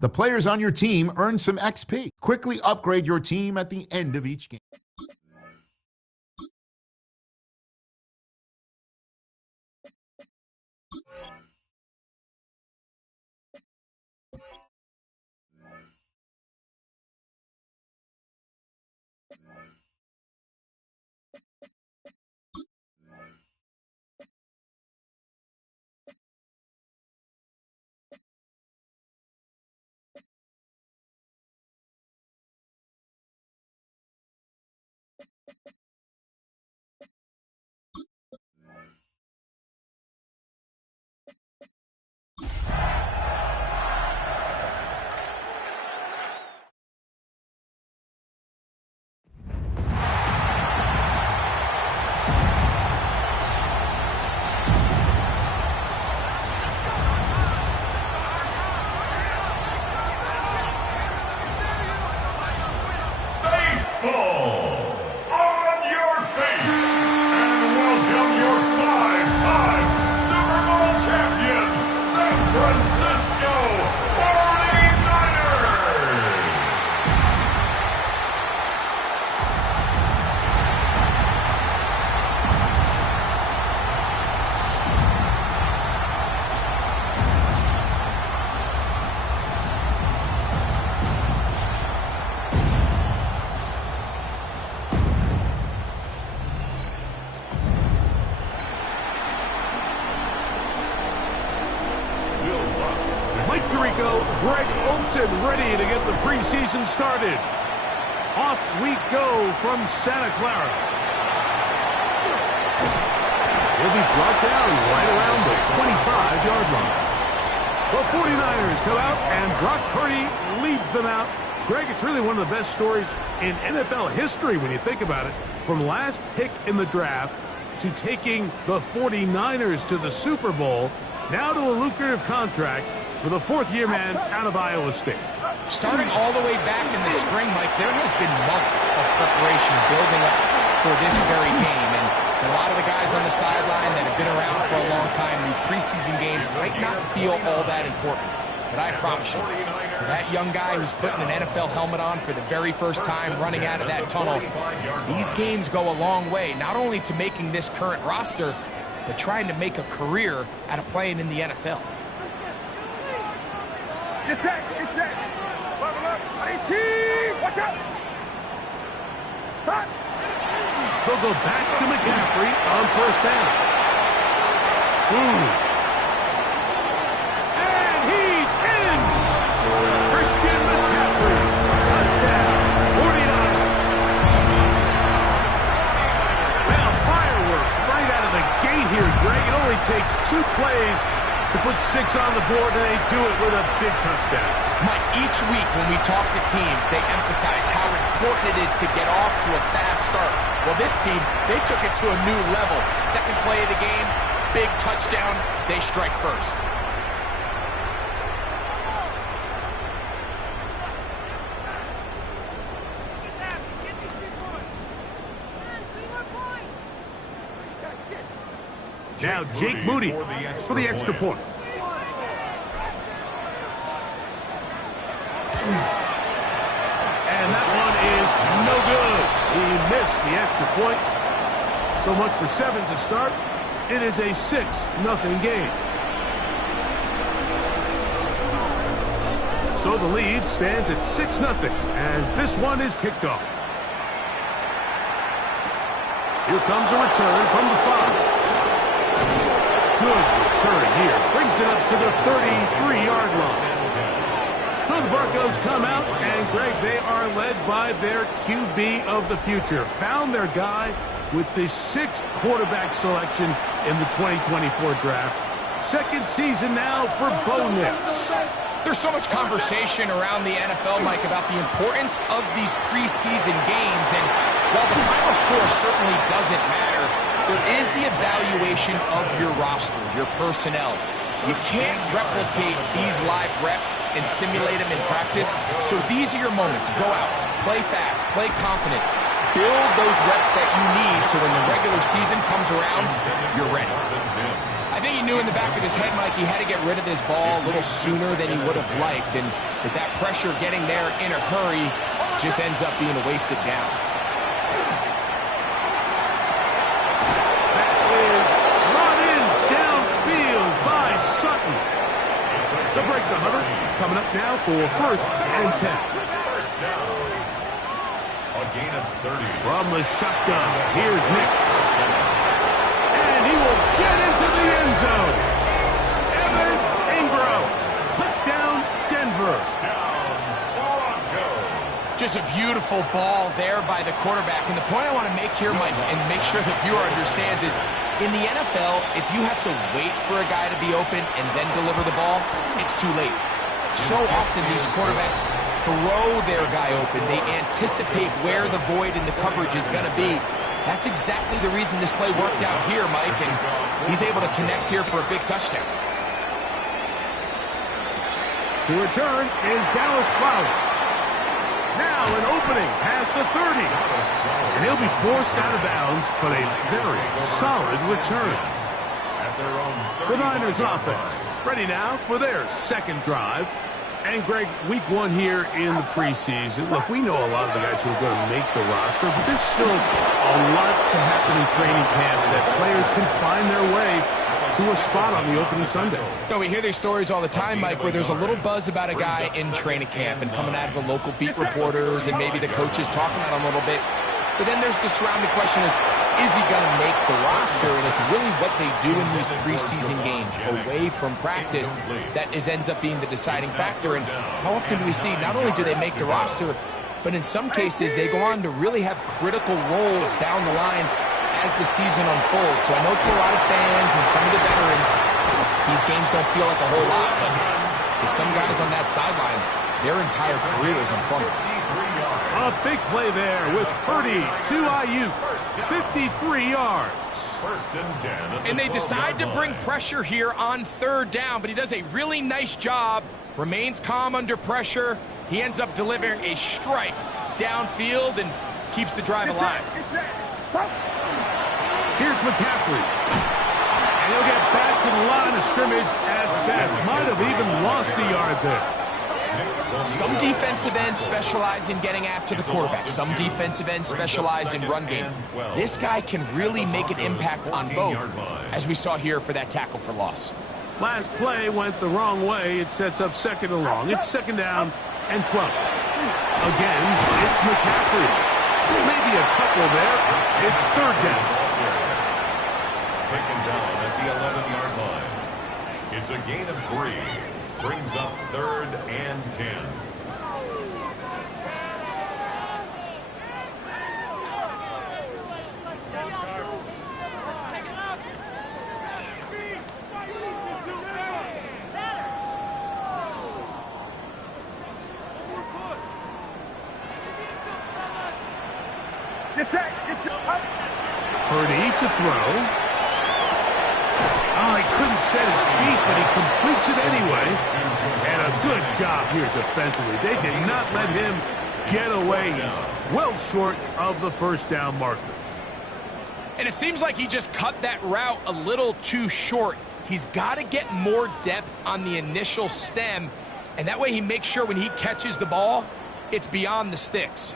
The players on your team earn some XP. Quickly upgrade your team at the end of each game. On your feet, and welcome your five-time Super Bowl champion, San Francisco 49ers! Fransico, Greg Olsen ready to get the preseason started. Off we go from Santa Clara. He'll be brought down right around the 25-yard line. The 49ers come out, and Brock Purdy leads them out. Greg, it's really one of the best stories in NFL history when you think about it. From last pick in the draft to taking the 49ers to the Super Bowl, now to a lucrative contract with a fourth-year man out of Iowa State. Starting all the way back in the spring, Mike, there has been months of preparation building up for this very game. And for a lot of the guys on the sideline that have been around for a long time, these preseason games might not feel all that important. But I promise you, to that young guy who's putting an NFL helmet on for the very first time, running out of that tunnel, these games go a long way, not only to making this current roster, but trying to make a career out of playing in the NFL. Get set, get set. Level up, 18, watch out. Stop. They'll go back to McCaffrey on first down. And he's in. Christian McCaffrey, touchdown, 49. Well, fireworks right out of the gate here, Greg. It only takes 2 plays to put 6 on the board, and they do it with a big touchdown. Mike, each week when we talk to teams, they emphasize how important it is to get off to a fast start. Well, this team, they took it to a new level. Second play of the game, big touchdown, they strike first. Now Jake Moody for the extra point. And that one is no good. He missed the extra point. So much for 7 to start. It is a 6-0 game. So the lead stands at 6-0 as this one is kicked off. Here comes a return from the 5. Good return here. Brings it up to the 33-yard line. So the Broncos come out, and Greg, they are led by their QB of the future. Found their guy with the 6th quarterback selection in the 2024 draft. Second season now for Bo Nix. There's so much conversation around the NFL, Mike, about the importance of these preseason games. And while the final score certainly doesn't matter, there is the evaluation of your roster, your personnel. You can't replicate these live reps and simulate them in practice. So these are your moments. Go out, play fast, play confident. Build those reps that you need so when the regular season comes around, you're ready. I I think he knew in the back of his head, Mike, he had to get rid of this ball a little sooner than he would have liked. And with that pressure getting there in a hurry, just ends up being a wasted down. That is run in downfield by Sutton. The break the 100. Coming up now for 1st and 10. First down. A gain of 30. From the shotgun, here's Nix. And he will get into the end zone. Evan Ingram. Touchdown, Denver. Down, Broncos. Just a beautiful ball there by the quarterback. And the point I want to make here, Mike, and make sure the viewer understands is, in the NFL, if you have to wait for a guy to be open and then deliver the ball, it's too late. So often these quarterbacks throw their guy open. They anticipate where the void in the coverage is going to be. That's exactly the reason this play worked out here, Mike, and he's able to connect here for a big touchdown. To return is Dallas Flowers. Now an opening past the 30. And he'll be forced out of bounds, but a very solid return. The Niners offense ready now for their second drive. And, Greg, week 1 here in the preseason. Look, we know a lot of the guys who are going to make the roster, but there's still a lot to happen in training camp that players can find their way to a spot on the opening Sunday. No, we hear these stories all the time, Mike, where there's a little buzz about a guy in training camp and coming out of the local beat reporters and maybe the coaches talking about him a little bit. But then there's the surrounding question is he going to make the roster? And it's really what they do in these preseason games away from practice that ends up being the deciding factor. And how often do we see not only do they make the roster, but in some cases they go on to really have critical roles down the line as the season unfolds. So I know to a lot of fans and some of the veterans, these games don't feel like a whole lot, but to some guys on that sideline, their entire career is in front of them. A big play there with Purdy to Ayuk, 53 yards. 1st and 10. And they decide to bring pressure here on 3rd down, but he does a really nice job, remains calm under pressure. He ends up delivering a strike downfield and keeps the drive alive. Here's McCaffrey. And he'll get back to the line of scrimmage at best. Might have even lost a yard there. Some defensive ends specialize in getting after the quarterback. Some defensive ends specialize in run game. This guy can really make an impact on both, as we saw here for that tackle for loss. Last play went the wrong way. It sets up 2nd and long. It's 2nd down and 12. Again, it's McCaffrey. Maybe a couple there. It's 3rd down. Taken down at the 11-yard line. It's a gain of 3. Brings up 3rd and 10. Purdy to throw. Oh, he couldn't set his feet, but he completes it anyway. And a good job here defensively. They did not let him get away. He's well short of the 1st down marker. And it seems like he just cut that route a little too short. He's got to get more depth on the initial stem, and that way he makes sure when he catches the ball, it's beyond the sticks.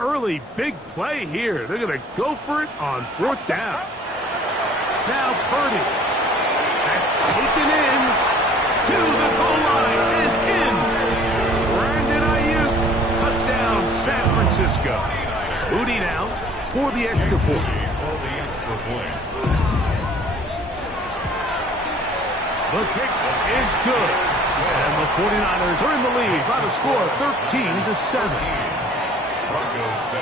Early big play here. They're going to go for it on 4th down. Now Purdy. That's taken in to the goal line and in. Brandon Ayuk. Touchdown, San Francisco. Moody now for the extra point. The kick is good. And the 49ers are in the lead by the score of 13-7. Broncos 7.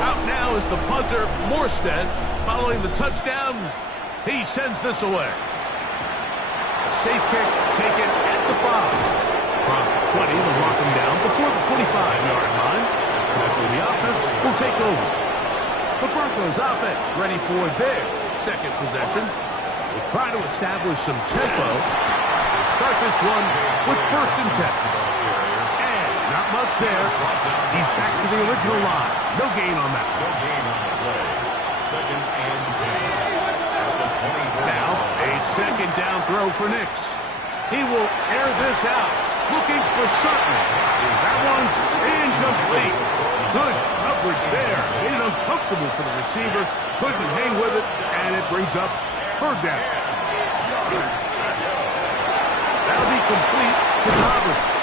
Out now is the punter, Morstead. Following the touchdown, he sends this away. A safe kick taken at the 5. Across the 20, they'll lock him down before the 25-yard line. That's where the offense will take over. The Broncos offense ready for their second possession. Will try to establish some tempo. start this one with 1st and 10. And not much there. He's back to the original line. No gain on that. No gain on the play. 2nd and 10. Now, a 2nd down throw for Nix. He will air this out, looking for Sutton. That one's incomplete. Good coverage there. Made it uncomfortable for the receiver. Couldn't hang with it, and it brings up 3rd down. That'll be complete to Roberts.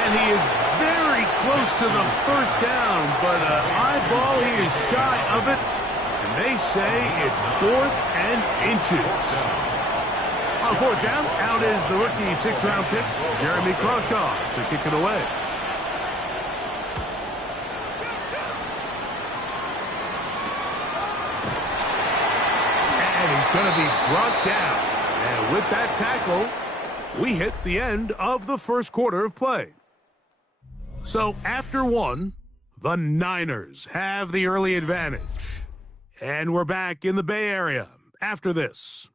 And he is very close to the 1st down, but an eyeball, he is shy of it. And they say it's 4th and inches. On 4th down, out is the rookie 6th-round pick, Jeremy Crawshaw, to kick it away. And he's going to be brought down. And with that tackle, we hit the end of the 1st quarter of play. So after 1, the Niners have the early advantage. And we're back in the Bay Area after this.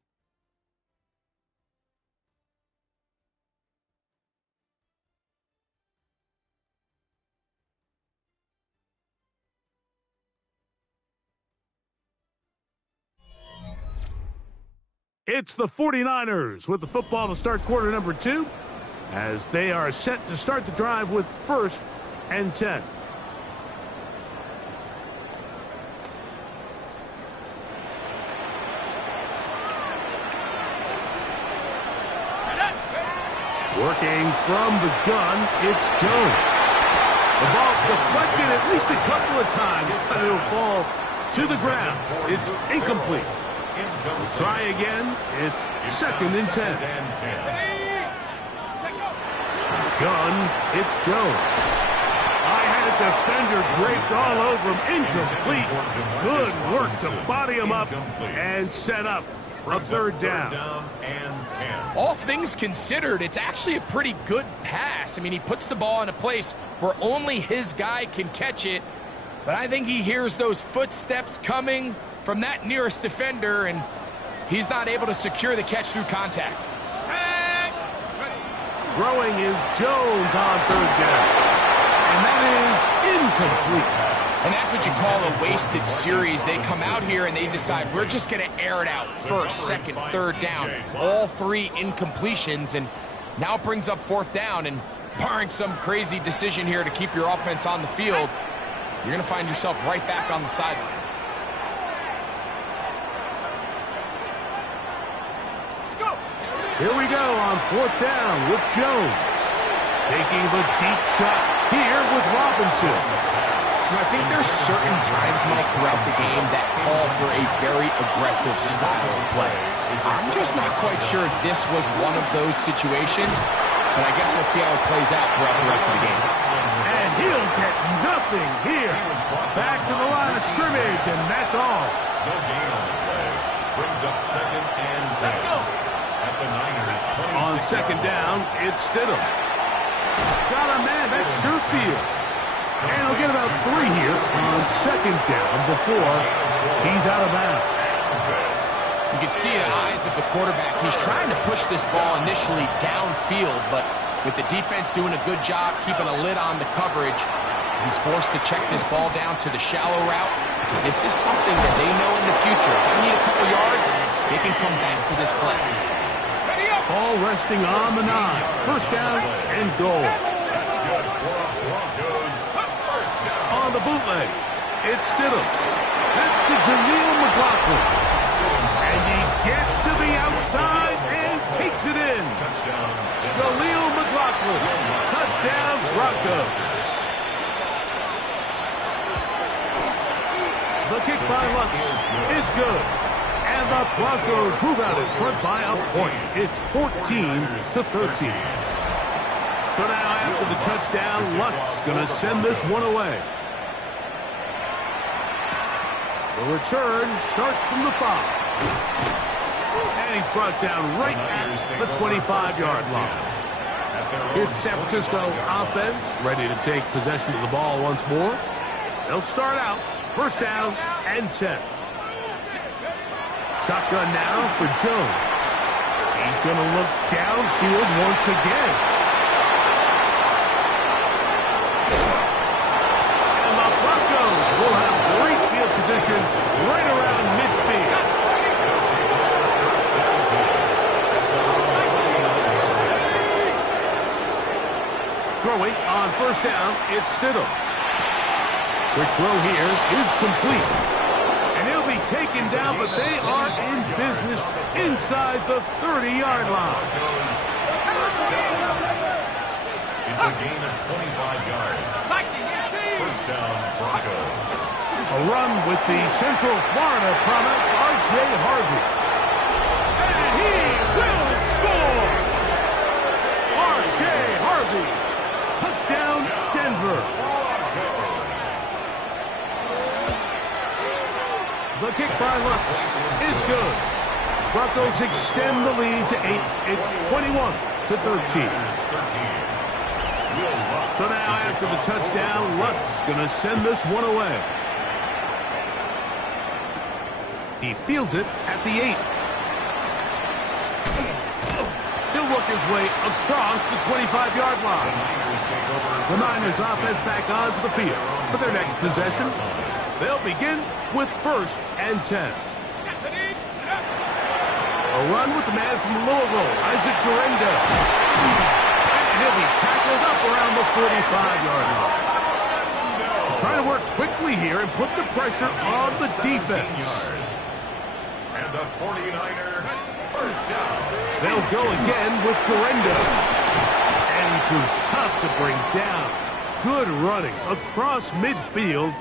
It's the 49ers with the football to start quarter number 2 as they are set to start the drive with 1st and 10. Working from the gun, it's Jones. The ball's deflected at least a couple of times, but it'll fall to the ground. It's incomplete. We'll try again. It's 2nd and 10. From the gun, it's Jones. I had a defender draped all over him. Incomplete. Good work to body him up and set up a 3rd down. All things considered, it's actually a pretty good pass. I mean, he puts the ball in a place where only his guy can catch it. But I think he hears those footsteps coming from that nearest defender, and he's not able to secure the catch through contact. Throwing is Jones on 3rd down. And that is incomplete. And that's what you call a wasted series. They come out here and they decide, we're just going to air it out. 1st, 2nd, 3rd down. All 3 incompletions, and now it brings up 4th down. And barring some crazy decision here to keep your offense on the field, you're going to find yourself right back on the sideline. Here we go on 4th down with Jones. Taking the deep shot here with Robinson. I think there's certain times, Mike, throughout the game that call for a very aggressive style of play. I'm just not quite sure if this was one of those situations, but I guess we'll see how it plays out throughout the rest of the game. And he'll get nothing here. Back to the line of scrimmage, and that's all. No gain on the play. Brings up 2nd and 10. At the Niners, 26. On 2nd down, it's Stidham. Got a man, that's Sherfield. And he'll get about 3 here on 2nd down before he's out of bounds. You can see in the eyes of the quarterback, he's trying to push this ball initially downfield, but with the defense doing a good job keeping a lid on the coverage, he's forced to check this ball down to the shallow route. This is something that they know in the future. If they need a couple yards, they can come back to this play. Ball resting on the 9. 1st down and goal. On the bootleg, it's Stidham. That's to Jaleel McLaughlin. And he gets to the outside and takes it in. Jaleel McLaughlin. Touchdown, Broncos. The kick by Lutz is good. And the Broncos move out in front by a point. It's 14-13. So now after the touchdown, Lutz going to send this one away. The return starts from the 5. And he's brought down right at the 25-yard line. Here's the San Francisco offense ready to take possession of the ball once more. They'll start out 1st down and 10. Shotgun now for Jones. He's going to look downfield once again. And the Broncos will have great field position right around midfield. Throwing on first down, it's Stidham. Quick throw here is complete. And he'll be taken down, but they are in business inside the 30-yard line. It's a gain of 25 yards. First down, Broncos. A run with the Central Florida prominent R.J. Harvey. And he will score! R.J. Harvey. Touchdown, Denver. The kick by Lutz is good. Broncos extend the lead to 8. It's 21-13. So now after the touchdown, Lutz going to send this one away. He fields it at the 8. He'll work his way across the 25-yard line. The Niners offense back onto the field for their next possession. They'll begin with 1st and 10. A run with the man from Louisville, Isaac Guerendo. And he'll be tackled up around the 45-yard line. Trying to work quickly here and put the pressure on the defense. And the 49er first down. They'll go again with Guerendo. And he proves tough to bring down. Good running across midfield.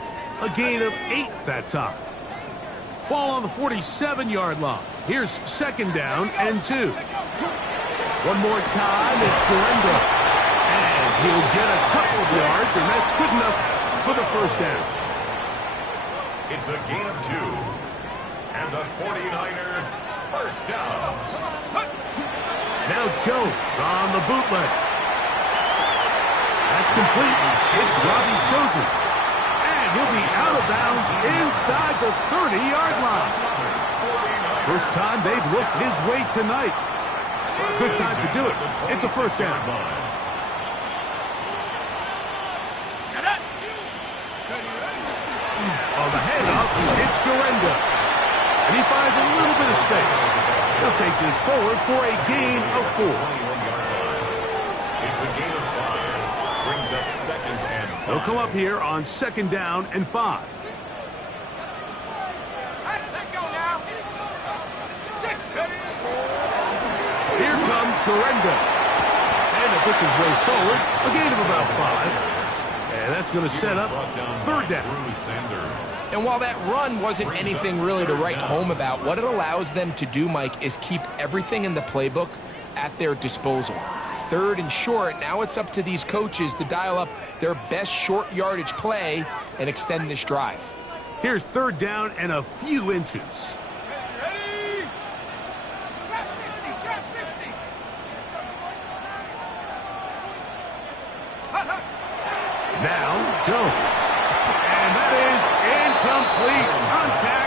A gain of 8 that time. Ball on the 47-yard line. Here's 2nd down and 2. One more time, it's Guerendo. And he'll get a couple of yards, and that's good enough for the first down. It's a gain of 2. And the 49er first down. Now Jones on the bootleg. That's complete. It's Robbie Chosen. And he'll be out of bounds inside the 30-yard line. First time they've looked his way tonight. Good time to do it. It's a first down. On the handoff, it's Guerendo. And he finds a little bit of space. He'll take this forward for a gain of 4. It's a gain of 5. Brings up 2nd and 5. They'll come up here on 2nd down and 5. Here comes Guerendo. And he'll pick his way forward. A gain of about 5. And that's going to set up 3rd down. And while that run wasn't anything really to write home about, what it allows them to do, Mike, is keep everything in the playbook at their disposal. 3rd and short, now it's up to these coaches to dial up their best short yardage play and extend this drive. Here's 3rd down and a few inches. Now Jones. And that is incomplete. Contact.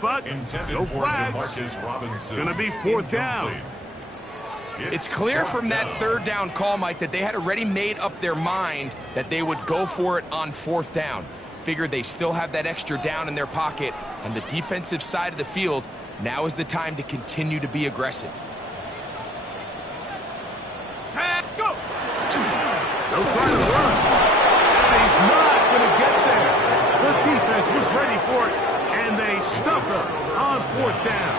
But Intended no for flags. DeMarcus Robinson. Going to be fourth down. It's clear from that third down call, Mike, that they had already made up their mind that they would go for it on fourth down. Figured they still have that extra down in their pocket, and the defensive side of the field, now is the time to continue to be aggressive. Go! No sign of run. And he's not going to get there. The defense was ready for it, and they stuffed him on fourth down.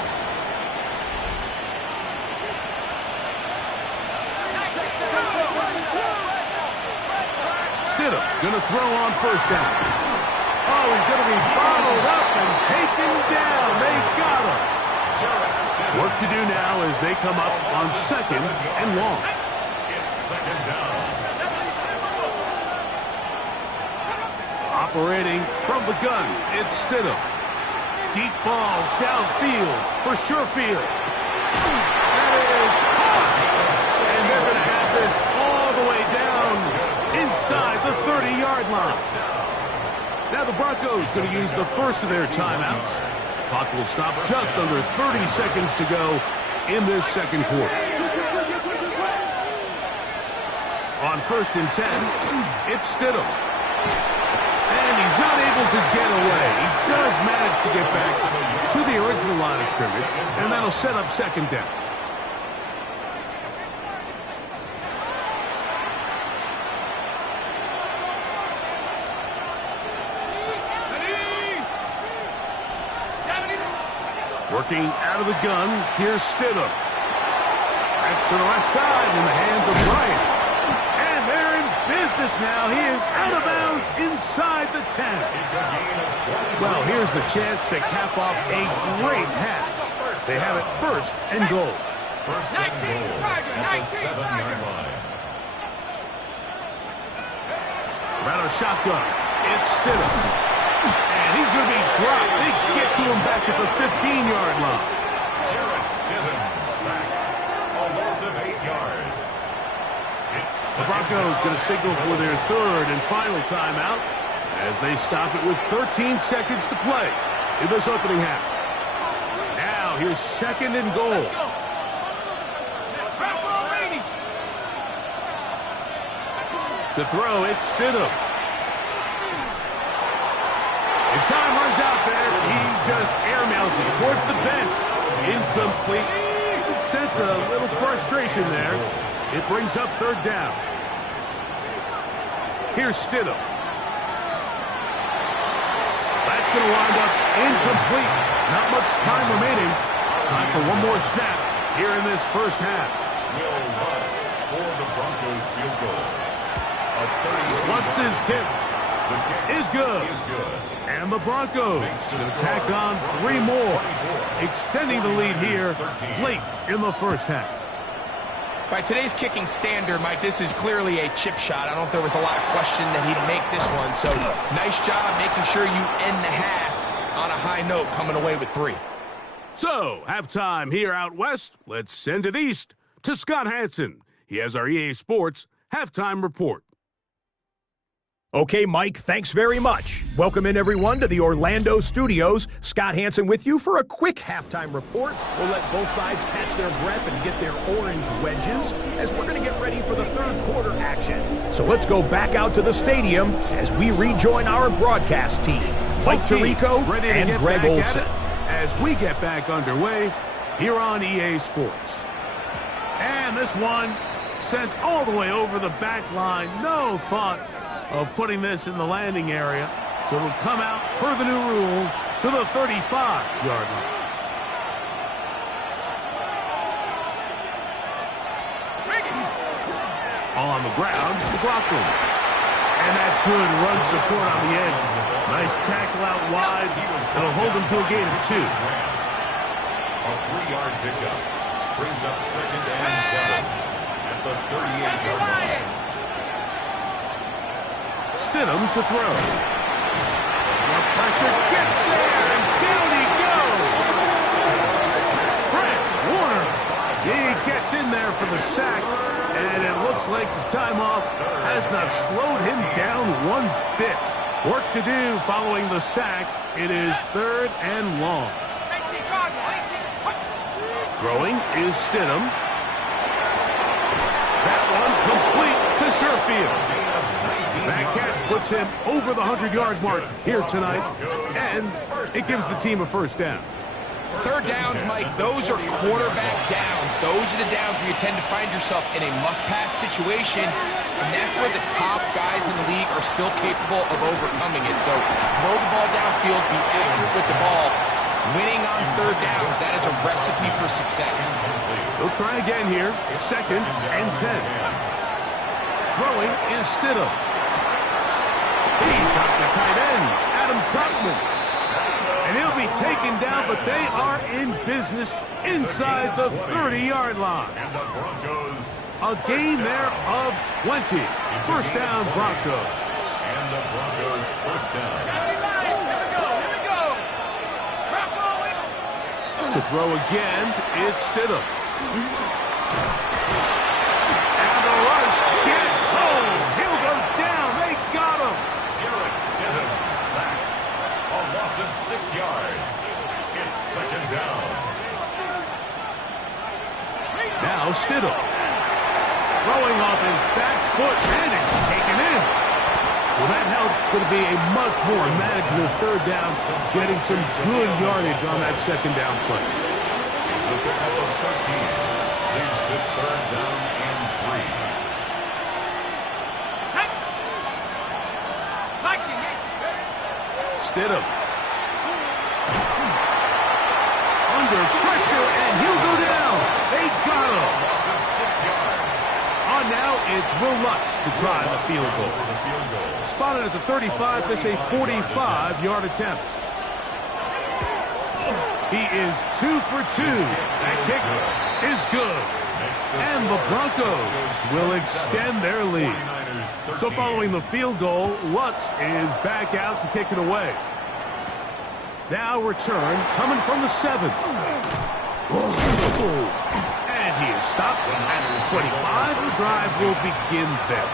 Stidham going to throw on first down. Oh, he's going to be bottled up and taken down. They got him. Work to do now as they come up on second and long. Second down. Operating from the gun, it's Stidham. Deep ball downfield for Surefield. That is caught. And they're going to have this all the way down inside the 30-yard line. Now the Broncos going to use the first of their timeouts. Clock will stop just under 30 seconds to go in this second quarter. On first and 10, it's Stidham. And he's not able to get away. He does manage to get back to the original line of scrimmage, and that'll set up second down. Working out of the gun, here's Stidham. That's to the left side in the hands of Bryant. And they're in business now. He is out of bounds inside the 10. Well, here's the chance to cap off a great half. They have it first and goal. First and goal at the 7-yard line. Right shotgun. It's Stidham. And he's going to be dropped. They get to him back at the 15-yard line. Jarrett Stidham sacked. A loss of 8 yards. The Broncos going to signal for their third and final timeout as they stop it with 13 seconds to play in this opening half. Now here's second and goal. To throw, it's Stidham. And time runs out there. He just airmails it towards the bench. Incomplete. Sense a little frustration there. It brings up third down. Here's Stidham. That's going to wind up incomplete. Not much time remaining. Time for one more snap here in this first half. Will Lutz for the Broncos field goal. Lutz's kick is good. And the Broncos going to tack on 3 more, extending the lead here late in the first half. By today's kicking standard, Mike, this is clearly a chip shot. I don't think there was a lot of question that he'd make this one. So nice job making sure you end the half on a high note, coming away with 3. So, halftime here out west. Let's send it east to Scott Hansen. He has our EA Sports halftime report. Okay, Mike, thanks very much. Welcome in, everyone, to the Orlando studios. Scott Hansen with you for a quick halftime report. We'll let both sides catch their breath and get their orange wedges as we're going to get ready for the third quarter action. So let's go back out to the stadium as we rejoin our broadcast team. Mike Tirico and Greg Olson. As we get back underway here on EA Sports. And this one sent all the way over the back line. No thought of putting this in the landing area. So it'll come out per the new rule to the 35-yard line. On the ground, McLaughlin. And that's good run support on the edge. Nice tackle out wide. It'll hold him to a gain of 2. A 3-yard pickup brings up second and 7 at the 38-yard line. Stidham to throw. The pressure gets there, and down he goes. Fred Warner. He gets in there for the sack, and it looks like the time off has not slowed him down one bit. Work to do following the sack. It is third and long. Throwing is Stidham. That one complete to Sherfield. That catch puts him over the 100-yard mark here tonight, and it gives the team a first down. Third downs, Mike, those are quarterback downs. Those are the downs where you tend to find yourself in a must-pass situation, and that's where the top guys in the league are still capable of overcoming it. So throw the ball downfield, be accurate with the ball. Winning on third downs, that is a recipe for success. They'll try again here, 2nd and 10. Throwing is Stidham. He's got the tight end, Adam Troutman. And he'll be taken down, but they are in business inside the 30-yard line. And the Broncos. A gain there of 20. First down, Broncos. And the Broncos first down. To throw again, it's Stidham. And the rush gets home. He'll go down. They got him. Jarrett Stidham sacked. A loss of 6 yards. It's second down. Now Stidham. Throwing off his back foot, and it's taken in. Well, that helps. It's going to be a much more manageable third down, getting some good yardage on that second down play. It's a pickup of 13. Leads to third down and 3. Stidham. Under pressure, and he'll go down. They got him. Loss of 6 yards. On now, it's Will Lutz to try the field goal. Spotted at the 35, this a 45-yard attempt. He is 2 for 2. That kick is good. And the Broncos will extend their lead. So following the field goal, Lutz is back out to kick it away. Now return coming from the 7. And he is stopped at the 25. The drive will begin there.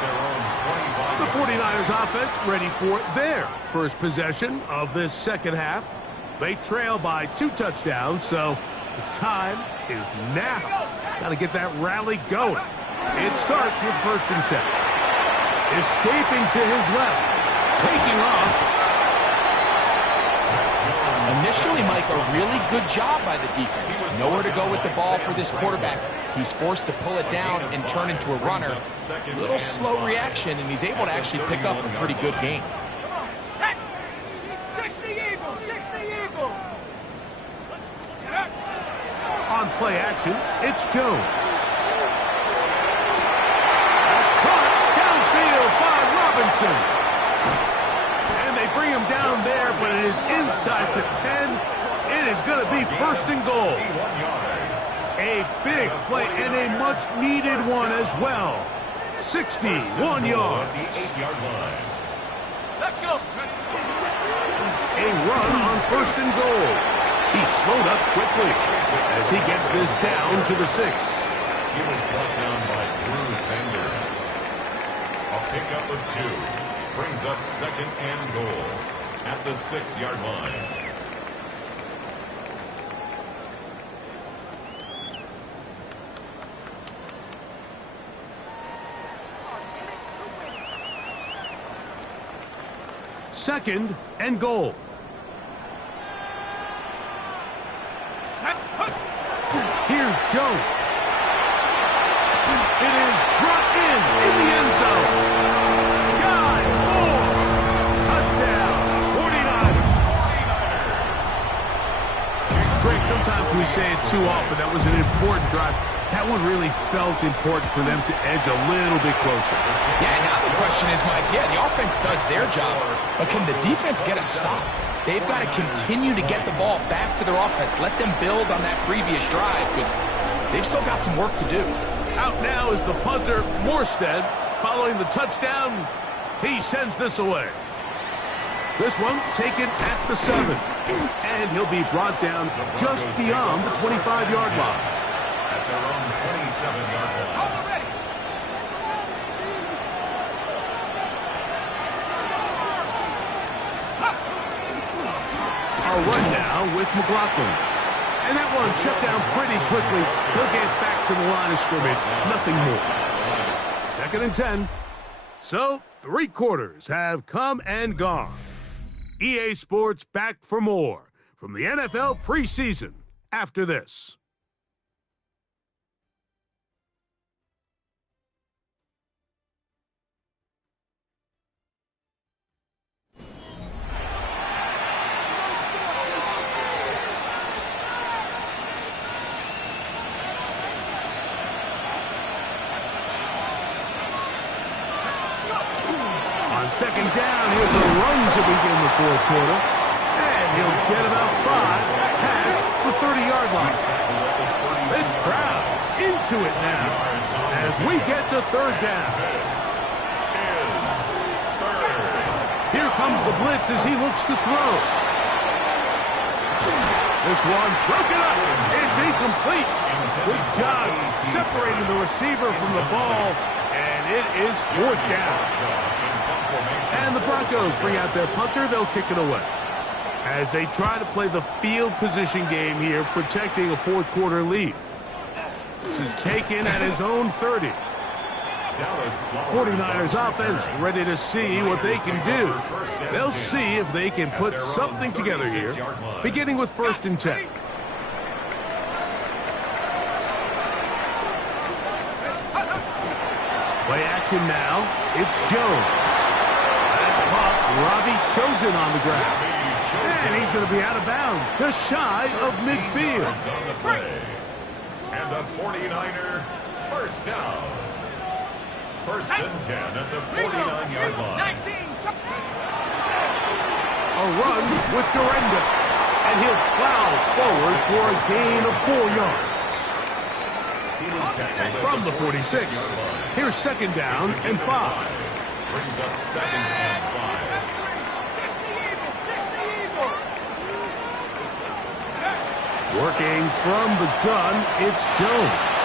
The 49ers offense ready for their first possession of this second half. They trail by 2 touchdowns, so the time is now. Got to get that rally going. It starts with 1st and 10. Escaping to his left. Taking off. Initially, Mike, a really good job by the defense. Nowhere to go with the ball for this quarterback. He's forced to pull it down and turn into a runner. A little slow reaction, and he's able to actually pick up a pretty good gain. 60 Eagles! 60 Eagles! On play action, it's Jones. That's caught downfield by Robinson. And they bring him down there, but it is inside the 10. It is going to be 1st and goal. A big play and a much-needed one as well. 61 yards. The 8-yard line. Let's go! A run on 1st and goal. He slowed up quickly as he gets this down to the 6. He was brought down by Drew Sanders. A pickup of 2. Brings up 2nd and goal at the 6-yard line. Second and goal. Here's Jones. It is brought in the end zone. Sky Moore. Touchdown. 49ers. Greg, sometimes we say it too often. That was an important drive. That one really felt important for them to edge a little bit closer. Yeah, now the question is, Mike, the offense does their job, but can the defense get a stop? They've got to continue to get the ball back to their offense. Let them build on that previous drive because they've still got some work to do. Out now is the punter, Morstead. Following the touchdown, he sends this away. This one taken at the 7. And he'll be brought down just beyond the 25-yard line. At their own 27-yard line. Already! A run now with McLaughlin. And that one shut down pretty quickly. He'll get back to the line of scrimmage. Nothing more. 2nd and 10. So, 3 quarters have come and gone. EA Sports back for more from the NFL preseason after this. On 2nd down, here's a run to begin the 4th quarter. And he'll get about 5 past the 30-yard line. This crowd into it now as we get to 3rd down. Here comes the blitz as he looks to throw. This one broken up. It's incomplete. Good job separating the receiver from the ball. And it is 4th down. And the Broncos bring out their punter. They'll kick it away as they try to play the field position game here, protecting a 4th quarter lead. This is taken at his own 30. 49ers offense ready to see what they can do. They'll see if they can put something together here, beginning with 1st and 10. Play action now. It's Jones. That's caught. Robbie Chosen on the ground. And he's going to be out of bounds, just shy of midfield. And the 49er first down. 1st and 10 at the 49-yard line. A run with Gorenda. And he'll plow forward for a gain of 4 yards. From the 46, here's 2nd down and 5. Brings up 2nd and 5. Working from the gun, it's Jones.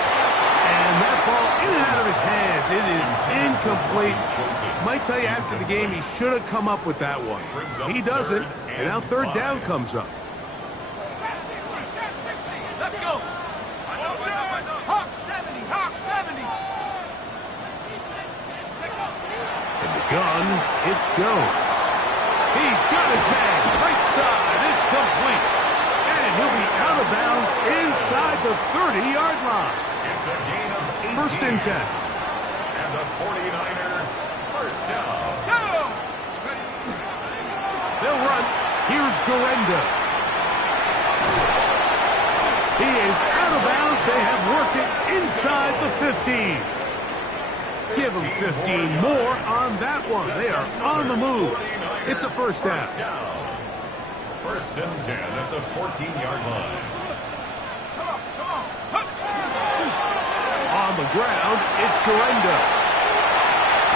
And that ball in and out of his hands. It is incomplete. Might tell you after the game he should have come up with that one. He doesn't, and now 3rd down comes up. Let's go. Hawk 70, Hawk 70. In the gun, it's Jones. He's got his man, right side, it's complete. And he'll be out of bounds inside the 30-yard line. It's a gain of 18. 1st and 10. And the 49er first down. Go! They'll run. Here's Gorenda. He is out of bounds. They have worked it inside the 15. Give them 15 more on that one. They are on the move. It's a 1st down. 1st and 10 at the 14-yard line. On the ground, it's Gorenda.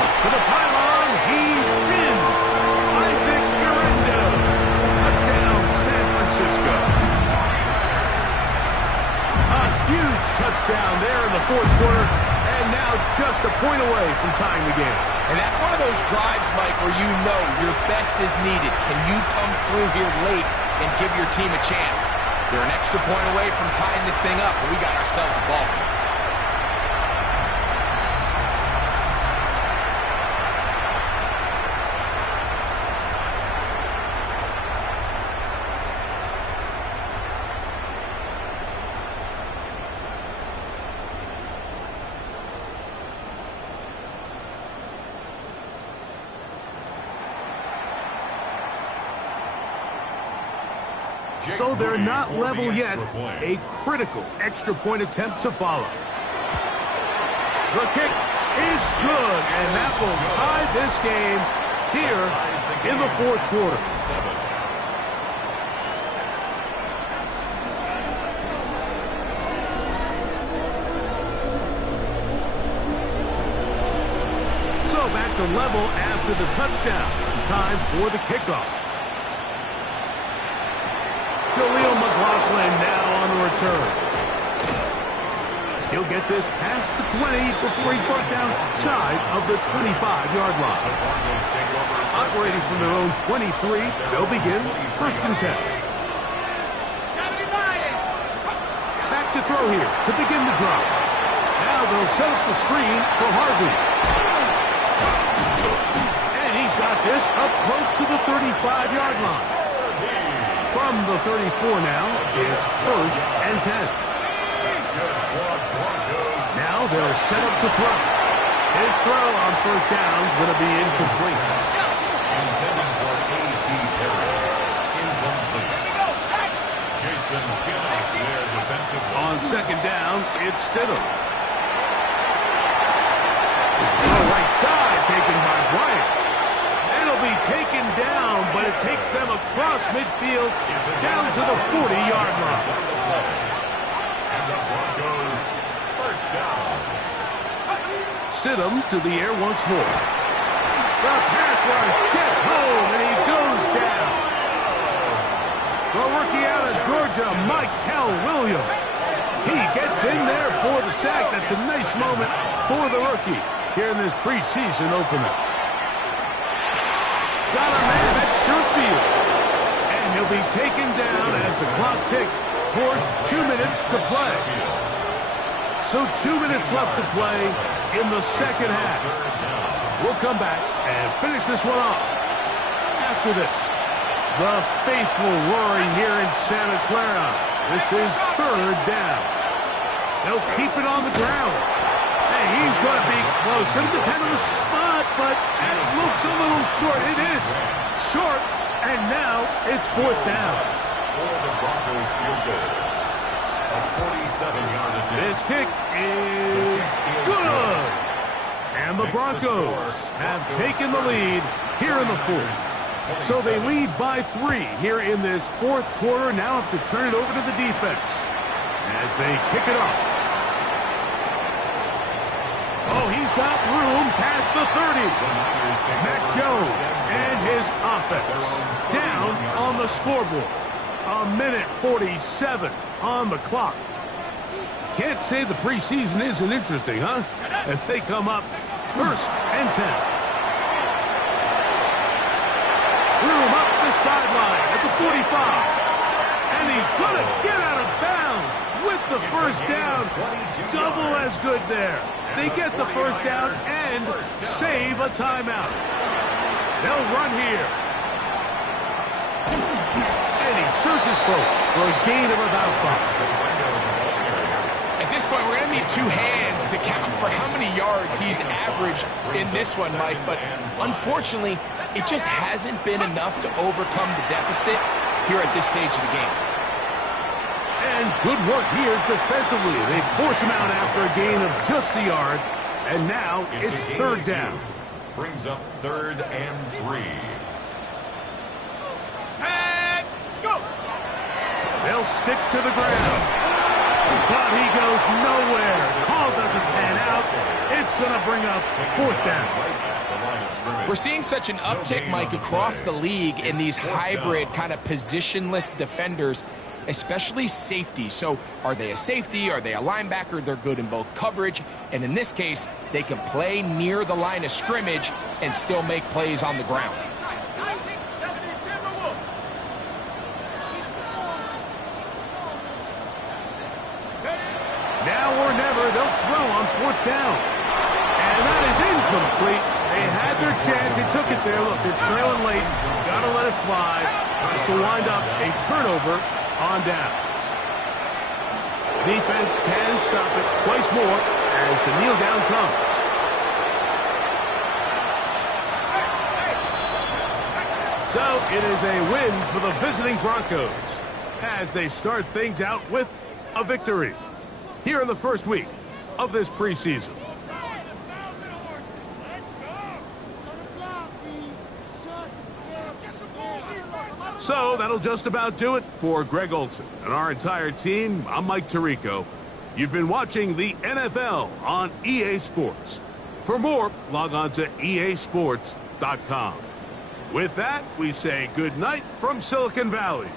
To the pylon, he's in. Isaac Gorenda. Touchdown, San Francisco. A huge touchdown there in the 4th quarter, and now just a point away from tying the game. And that's one of those drives, Mike, where you know your best is needed. Can you come through here late and give your team a chance? They're an extra point away from tying this thing up, and we got ourselves a ball game. So they're not level yet. A critical extra point attempt to follow. The kick is good, and that will tie this game here in the 4th quarter. So back to level after the touchdown. Time for the kickoff. Jaleel McLaughlin now on the return. He'll get this past the 20 before he's brought down shy of the 25-yard line. Operating from their own 23, they'll begin 1st and 10. to throw here to begin the drive. Now they'll set up the screen for Harvey. And he's got this up close to the 35-yard line. From the 34 now, it's 1st and 10. Now they'll set up to throw. His throw on 1st down is going to be incomplete. Intended for A.T. Perry. Incomplete. Jason Pierce there defensively. On 2nd down, it's Stidham. His right side taken by Bryant. It'll be taken down, but it takes them across midfield down to the 40-yard line. And the Broncos 1st down. Stidham to the air once more. The pass rush gets home, and he goes down. The rookie out of Georgia, Michael Williams. He gets in there for the sack. That's a nice moment for the rookie here in this preseason opener. Got a man at sure field. And he'll be taken down as the clock ticks towards 2 minutes to play. So 2 minutes left to play in the 2nd half. We'll come back and finish this one off. After this, the faithful roaring here in Santa Clara. This is 3rd down. They'll keep it on the ground. Hey, he's going to be close. Going to depend on the spot, but it looks a little short. It is short, and now it's 4th down. For the Broncos field goal. A 47-yard attempt. This kick is good. And the Broncos have taken the lead here in the 4th. So they lead by 3 here in this 4th quarter. Now have to turn it over to the defense as they kick it off. Oh, he's got room past the 30. Mac Jones and his offense down on the scoreboard. A minute 47 on the clock. Can't say the preseason isn't interesting, huh? As they come up 1st and 10. Room up the sideline at the 45. And he's going to get out of bounds with the 1st down. Double as good there. They get the 1st down and save a timeout. They'll run here. And he surges forward for a gain of about 5. At this point, we're going to need 2 hands to count for how many yards he's averaged in this one, Mike. But unfortunately, it just hasn't been enough to overcome the deficit here at this stage of the game. And good work here defensively. They force him out after a gain of just a yard. And now it's 3rd down. Brings up 3rd and 3. Let's go. They'll stick to the ground. But he goes nowhere. Call doesn't pan out. It's going to bring up 4th down. We're seeing such an uptick, Mike, across the league in these hybrid kind of positionless defenders, especially safety. So are they a safety? Are they a linebacker? They're good in both coverage. And in this case, they can play near the line of scrimmage and still make plays on the ground. Now or never, they'll throw on 4th down. And that is incomplete. They had their chance. They took it there. Look, they're trailing late. Got to let it fly. This will wind up a turnover on downs. Defense can stop it twice more as the kneel down comes. So it is a win for the visiting Broncos as they start things out with a victory here in the 1st week of this preseason. So that'll just about do it for Greg Olson and our entire team. I'm Mike Tirico. You've been watching the NFL on EA Sports. For more, log on to easports.com. With that, we say good night from Silicon Valley.